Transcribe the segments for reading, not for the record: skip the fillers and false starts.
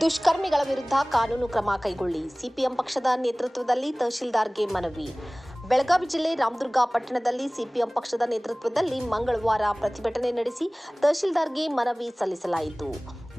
ದುಷ್ಕರ್ಮಿಗಳ ವಿರುದ್ಧ ಕಾನೂನು ಕ್ರಮ ಕೈಗೊಳ್ಳಿ. ಸಿಪಿಎಂ ಪಕ್ಷದ ನೇತೃತ್ವದಲ್ಲಿ ತಹಶೀಲ್ದಾರ್ಗೆ ಮನವಿ. ಬೆಳಗಾವಿ ಜಿಲ್ಲೆ ರಾಮದುರ್ಗ ಪಟ್ಟಣದಲ್ಲಿ ಸಿಪಿಎಂ ಪಕ್ಷದ ನೇತೃತ್ವದಲ್ಲಿ ಮಂಗಳವಾರ ಪ್ರತಿಭಟನೆ ನಡೆಸಿ ತಹಶೀಲ್ದಾರ್ಗೆ ಮನವಿ ಸಲ್ಲಿಸಲಾಯಿತು.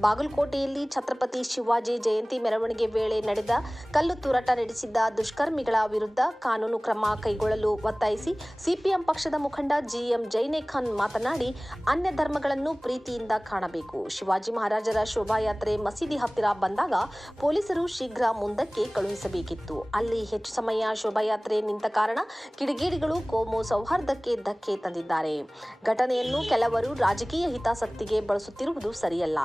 ಬಾಗಲಕೋಟೆಯಲ್ಲಿ ಛತ್ರಪತಿ ಶಿವಾಜಿ ಜಯಂತಿ ಮೆರವಣಿಗೆ ವೇಳೆ ನಡೆದ ಕಲ್ಲು ತೂರಾಟ ನಡೆಸಿದ್ದ ದುಷ್ಕರ್ಮಿಗಳ ವಿರುದ್ಧ ಕಾನೂನು ಕ್ರಮ ಕೈಗೊಳ್ಳಲು ಒತ್ತಾಯಿಸಿ ಸಿಪಿಎಂ ಪಕ್ಷದ ಮುಖಂಡ ಜಿಎಂ ಜೈನೇಖಾನ್ ಮಾತನಾಡಿ, ಅನ್ಯ ಧರ್ಮಗಳನ್ನು ಪ್ರೀತಿಯಿಂದ ಕಾಣಬೇಕು. ಶಿವಾಜಿ ಮಹಾರಾಜರ ಶೋಭಾಯಾತ್ರೆ ಮಸೀದಿ ಹತ್ತಿರ ಬಂದಾಗ ಪೊಲೀಸರು ಶೀಘ್ರ ಮುಂದಕ್ಕೆ ಕಳುಹಿಸಬೇಕಿತ್ತು. ಅಲ್ಲಿ ಹೆಚ್ಚು ಸಮಯ ಶೋಭಾಯಾತ್ರೆ ನಿಂತ ಕಾರಣ ಕಿಡಿಗೇಡಿಗಳು ಕೋಮು ಸೌಹಾರ್ದಕ್ಕೆ ಧಕ್ಕೆ ತಂದಿದ್ದಾರೆ. ಘಟನೆಯನ್ನು ಕೆಲವರು ರಾಜಕೀಯ ಹಿತಾಸಕ್ತಿಗೆ ಬಳಸುತ್ತಿರುವುದು ಸರಿಯಲ್ಲ.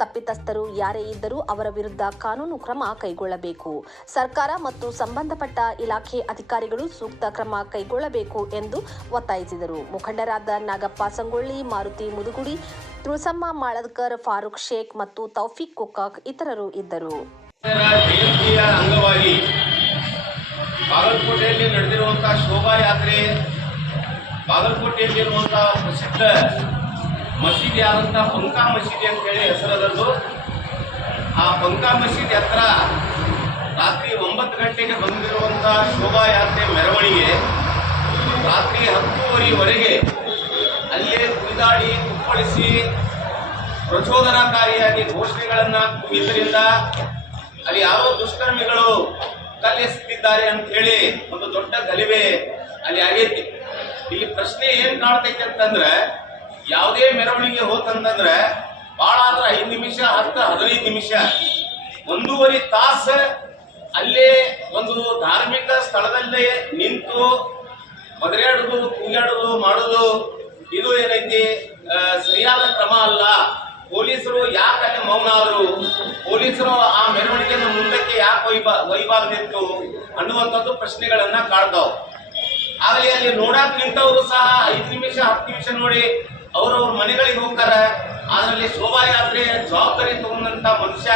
ತಪ್ಪಿತಸ್ಥರು ಯಾರೇ ಇದ್ದರೂ ಅವರ ವಿರುದ್ಧ ಕಾನೂನು ಕ್ರಮ ಕೈಗೊಳ್ಳಬೇಕು. ಸರ್ಕಾರ ಮತ್ತು ಸಂಬಂಧಪಟ್ಟ ಇಲಾಖೆ ಅಧಿಕಾರಿಗಳು ಸೂಕ್ತ ಕ್ರಮ ಕೈಗೊಳ್ಳಬೇಕು ಎಂದು ಒತ್ತಾಯಿಸಿದರು. ಮುಖಂಡರಾದ ನಾಗಪ್ಪ ಸಂಗೊಳ್ಳಿ, ಮಾರುತಿ ಮುದುಗುಡಿ, ತುಳಸಮ್ಮ ಮಾಳದ್ಕರ್, ಫಾರೂಕ್ ಶೇಖ್ ಮತ್ತು ತೌಫೀಕ್ ಕುಕ್ಕಾಕ್ ಇತರರು ಇದ್ದರು. ಜಯಂತಿಯ ಅಂಗವಾಗಿ ಬಾಗಲಕೋಟೆಯಲ್ಲಿ ನಡೆದಿರುವಂತಹ ಶೋಭಾಯಾತ್ರೆ, ಬಾಗಲಕೋಟೆಯಲ್ಲಿರುವಂತಹ ಪ್ರಸಿದ್ಧ ಮಸೀದಿ ಆದಂತಹ ಬಂಕಾ ಮಸೀದಿ ಅಂತ ಹೇಳಿ ಹೆಸರದದ್ದು. ಆ ಬಂಕಾ ಮಸೀದಿ ಹತ್ರ ರಾತ್ರಿ 9 ಗಂಟೆಗೆ ಬಂದಿರುವಂತಹ ಶೋಭಾಯಾತ್ರೆ ಮೆರವಣಿಗೆ ರಾತ್ರಿ 10:30ವರೆಗೆ ಅಲ್ಲೇ ಕುಣಿದಾಡಿ ಕುಪ್ಪಳಿಸಿ ಪ್ರಚೋದನಾಕಾರಿಯಾಗಿ ಘೋಷಣೆಗಳನ್ನು ಕೂಗಿದ್ದರಿಂದ ಅಲ್ಲಿ ಯಾರೋ ದುಷ್ಕರ್ಮಿಗಳು ಕಲ್ಲೆಸೆದಿದ್ದಾರೆ ಅಂತ ಹೇಳಿ ಒಂದು ದೊಡ್ಡ ಗಲಿವೆ ಅಲ್ಲಿ ಆಗೈತಿ. ಇಲ್ಲಿ ಪ್ರಶ್ನೆ ಏನ್ ಕಾಣ್ತೈತೆ ಅಂತಂದ್ರೆ, ಯಾವುದೇ ಮೆರವಣಿಗೆ ಹೋತಂತಂದ್ರೆ ಭಾಳ ಆದ್ರೆ 5 ನಿಮಿಷ 10-15 ನಿಮಿಷ 1.5 ತಾಸು ಅಲ್ಲೇ ಒಂದು ಧಾರ್ಮಿಕ ಸ್ಥಳದಲ್ಲೇ ನಿಂತು ಒದರಾಡುದು, ಕೂಗಾಡುದು ಮಾಡೋದು ಇದು ಏನೈತಿ ಸರಿಯಾದ ಕ್ರಮ ಅಲ್ಲ. ಪೊಲೀಸರು ಯಾಕೆ ಅಲ್ಲಿ ಮೌನ ಆದರು, ಪೊಲೀಸರು ಆ ಮೆರವಣಿಗೆಯನ್ನು ಮುಂದಕ್ಕೆ ಯಾಕೆ ಒಯ್ಬಾರ್ದಿತ್ತು ಅನ್ನುವಂಥದ್ದು ಪ್ರಶ್ನೆಗಳನ್ನ ಕಾಡ್ತಾವ್. ಆಗಲಿ ಅಲ್ಲಿ ನೋಡಾಕ್ ನಿಂತವರು ಸಹ 5 ನಿಮಿಷ 10 ನಿಮಿಷ ನೋಡಿ ಅವ್ರವ್ರ ಮನೆಗಳಿಗೆ ಹೋಗ್ತಾರೆ. ಅದರಲ್ಲಿ ಶೋಭಾಯಾತ್ರೆ ಜವಾಬ್ದಾರಿ ತಗೊಂಡಂತ ಮನುಷ್ಯ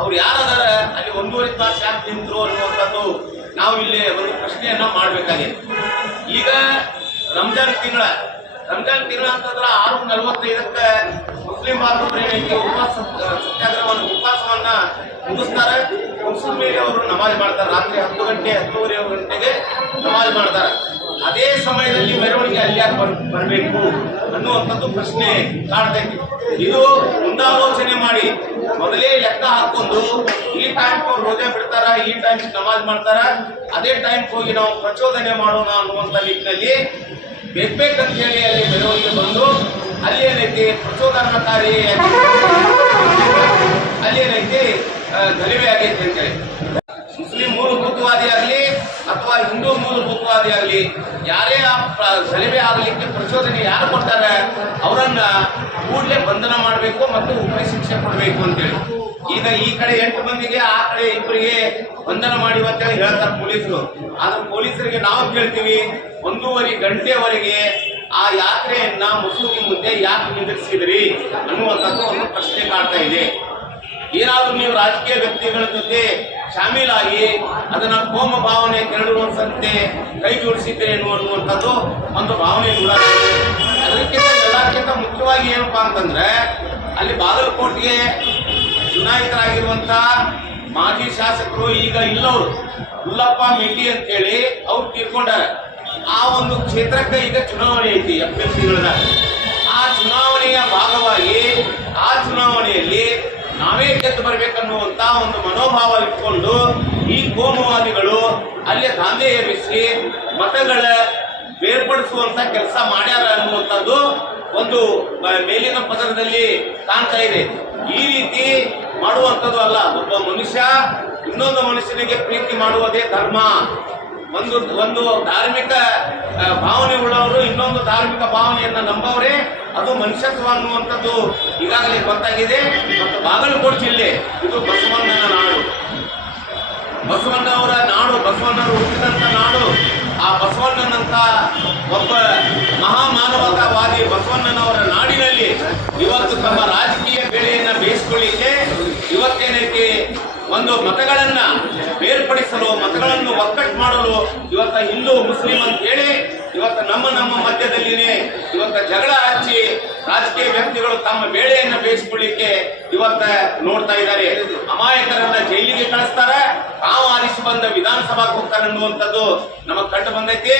ಅವ್ರು ಯಾರದಾರ ಅಲ್ಲಿ 1.5 ತಾಸು ಯಾಕೆ ನಿಂತರು ಅನ್ನುವಂಥದ್ದು ನಾವು ಇಲ್ಲಿ ಒಂದು ಪ್ರಶ್ನೆಯನ್ನ ಮಾಡ್ಬೇಕಾಗಿದೆ. ಈಗ ರಂಜಾನ್ ತಿಂಗಳ ಅಂತಂದ್ರೆ 6:45ಕ್ಕೆ ಮುಸ್ಲಿಂ ಬಾಂಧವರು ಏನೈತಿ ಉಪವಾಸವನ್ನ ಮುಗಿಸ್ತಾರೆ. ಮುಗಿಸಿದ ಮೇಲೆ ಅವರು ನಮಾಜ್ ಮಾಡ್ತಾರೆ. ರಾತ್ರಿ 10 ಗಂಟೆ 10:30 ಗಂಟೆಗೆ ನಮಾಜ್ ಮಾಡ್ತಾರೆ. ಅದೇ ಸಮಯದಲ್ಲಿ ಮೆರವಣಿಗೆ ಅಲ್ಲಿ ಯಾಕೆ ಬರಬೇಕು ಅನ್ನುವಂಥದ್ದು ಪ್ರಶ್ನೆ ಕಾಡ್ತೈತಿ. ಇದು ಮುಂದಾಲೋಚನೆ ಮಾಡಿ ಮೊದಲೇ ಲೆಕ್ಕ ಹಾಕೊಂಡು ಈ ಟೈಮ್ ರೋಜೆ ಬಿಡ್ತಾರ, ಈ ಟೈಮ್ ನಮಾಜ್ ಮಾಡ್ತಾರ, ಅದೇ ಟೈಮ್ ಹೋಗಿ ನಾವು ಪ್ರಚೋದನೆ ಮಾಡೋಣ ಅನ್ನುವಂಥ ನಿಟ್ಟಿನಲ್ಲಿ ಬೇಕಂತ ಹೇಳಿ ಅಲ್ಲಿ ಮೆರವಣಿಗೆ ಬಂದು ಅಲ್ಲಿ ಏನೈತಿ ಪ್ರಚೋದನಕಾರಿ ಅಲ್ಲಿ ಏನೈತಿ ಗಲಿವೆ ಆಗೈತಿ ಅಂತೇಳಿ. ಮುಸ್ಲಿಂ ಮೂಲಭೂತವಾದಿ ಆಗಲಿ ಅಥವಾ ಹಿಂದೂ ಮೂಲಭೂತವಾದಿ ಆಗಲಿ ಯಾರೇ ಗಲಿವೆ ಆಗಲಿಕ್ಕೆ ಪ್ರಚೋದನೆ ಯಾರು ಕೊಡ್ತಾರೆ ಅವರನ್ನ ಕೂಡಲೇ ಬಂಧನ ಮಾಡಬೇಕು ಮತ್ತು ಉಪರಿ ಶಿಕ್ಷೆ ಕೊಡಬೇಕು ಅಂತೇಳಿ. ಈಗ ಈ ಕಡೆ 8 ಮಂದಿಗೆ, ಆ ಕಡೆ 2 ಬಂಧನ ಮಾಡಿವ ಅಂತೇಳಿ ಹೇಳ್ತಾರೆ ಪೊಲೀಸರು. ಆದ್ರೆ ಪೊಲೀಸರಿಗೆ ನಾವು ಕೇಳ್ತೀವಿ, 1.5 ಗಂಟೆವರೆಗೆ ಆ ಯಾತ್ರೆಯನ್ನ ಮಸೂದಿ ಮುಂದೆ ಯಾಕೆ ನಿಂದಿರಿಸಿದ್ರಿ ಅನ್ನುವಂಥದ್ದು ಒಂದು ಪ್ರಶ್ನೆ ಕಾಡ್ತಾ ಇದೆ. ಏನಾದ್ರೂ ನೀವು ರಾಜಕೀಯ ವ್ಯಕ್ತಿಗಳ ಜೊತೆ ಶಾಮೀಲಾಗಿ ಅದನ್ನ ಕೋಮ ಭಾವನೆ ಕೆರಡುವಂತೆ ಕೈ ಜೋಡಿಸಿದ್ರೆ ಅನ್ನುವಂಥದ್ದು ಒಂದು ಭಾವನೆ ಕೂಡ. ಅದಕ್ಕಿಂತ ಎಲ್ಲಕ್ಕಿಂತ ಮುಖ್ಯವಾಗಿ ಏನಪ್ಪಾ ಅಂತಂದ್ರೆ, ಅಲ್ಲಿ ಬಾಗಲಕೋಟೆಗೆ ಚುನಾಯಿತರಾಗಿರುವಂತಹ ಮಾಜಿ ಶಾಸಕರು ಈಗ ಇಲ್ಲವರು ಉಲ್ಲಪ್ಪ ಮೇಟಿ ಅಂತ ಹೇಳಿ ಅವ್ರು ತೀರ್ಕೊಂಡಾರೆ. ಆ ಒಂದು ಕ್ಷೇತ್ರಕ್ಕೆ ಈಗ ಚುನಾವಣೆ ಐತಿ ಏಪ್ರಿಲ್ ತಿಂಗಳದಾಗ. ಆ ಚುನಾವಣೆಯ ಭಾಗವಾಗಿ ಆ ಚುನಾವಣೆಯಲ್ಲಿ ನಾವೇ ಗೆದ್ದು ಬರ್ಬೇಕನ್ನುವಂತ ಒಂದು ಮನೋಭಾವ ಇಟ್ಕೊಂಡು ಈ ಕೋಮುವಾದಿಗಳು ಅಲ್ಲಿ ದಾಂಧೆ ಎಬ್ಬಿಸಿ ಮತಗಳ ಬೇರ್ಪಡಿಸುವಂತ ಕೆಲಸ ಮಾಡ್ಯಾರ ಅನ್ನುವಂಥದ್ದು ಒಂದು ಮೇಲಿನ ಪದರದಲ್ಲಿ ಕಾಣ್ತಾ ಇದೆ. ಈ ರೀತಿ ಮಾಡುವಂಥದ್ದು ಅಲ್ಲ. ಒಬ್ಬ ಮನುಷ್ಯ ಇನ್ನೊಂದು ಮನುಷ್ಯನಿಗೆ ಪ್ರೀತಿ ಮಾಡುವುದೇ ಧರ್ಮ. ಒಂದು ಧಾರ್ಮಿಕ ಭಾವನೆ ಉಳ್ಳವರು ಇನ್ನೊಂದು ಧಾರ್ಮಿಕ ಭಾವನೆಯನ್ನ ನಂಬವರೇ ಅದು ಮನುಷ್ಯತ್ವ ಅನ್ನುವಂಥದ್ದು ಈಗಾಗಲೇ ಗೊತ್ತಾಗಿದೆ. ಮತ್ತು ಬಾಗಲಕೋಟೆ ಜಿಲ್ಲೆ ಇದು ಬಸವಣ್ಣನ ನಾಡು, ಬಸವಣ್ಣವರ ನಾಡು, ಬಸವಣ್ಣರು ಹುಟ್ಟಿದಂತ ನಾಡು. ಆ ಬಸವಣ್ಣನಂತ ಒಬ್ಬ ಮಹಾಮಾನವತಾವಾದಿ ಬಸವಣ್ಣನವರ ನಾಡಿನಲ್ಲಿ ಇವತ್ತು ತಮ್ಮ ರಾಜಕೀಯ ಬೇಳೆಯನ್ನ ಬೇಯಿಸಿಕೊಳ್ಳಿಕ್ಕೆ ಇವತ್ತೇನೈತಿ ಒಂದು ಮತಗಳನ್ನ ಬೇರ್ಪಡಿಸಲು, ಮತಗಳನ್ನು ಒಕ್ಕಟ್ಟು ಮಾಡಲು ಇವತ್ತ ಹಿಂದೂ ಮುಸ್ಲಿಂ ಅಂತ ಹೇಳಿ ಇವತ್ತು ನಮ್ಮ ಮಧ್ಯದಲ್ಲಿನೇ ಇವತ್ತ ಜಗಳ ಹಚ್ಚಿ ರಾಜಕೀಯ ವ್ಯಕ್ತಿಗಳು ತಮ್ಮ ಬೇಳೆಯನ್ನ ಬೇಯಿಸ್ಕೊಳ್ಳಿಕ್ಕೆ ಇವತ್ತ ನೋಡ್ತಾ ಇದ್ದಾರೆ. ಅಮಾಯಕರನ್ನ ಜೈಲಿಗೆ ಕಳಿಸ್ತಾರೆ, ತಾವು ಆರಿಸಿ ಬಂದ ವಿಧಾನಸಭಾಕ್ಕೆ ಹೋಗ್ತಾರೆ ಅನ್ನುವಂಥದ್ದು ನಮಗ್ ಕಂಡು ಬಂದೈತಿ.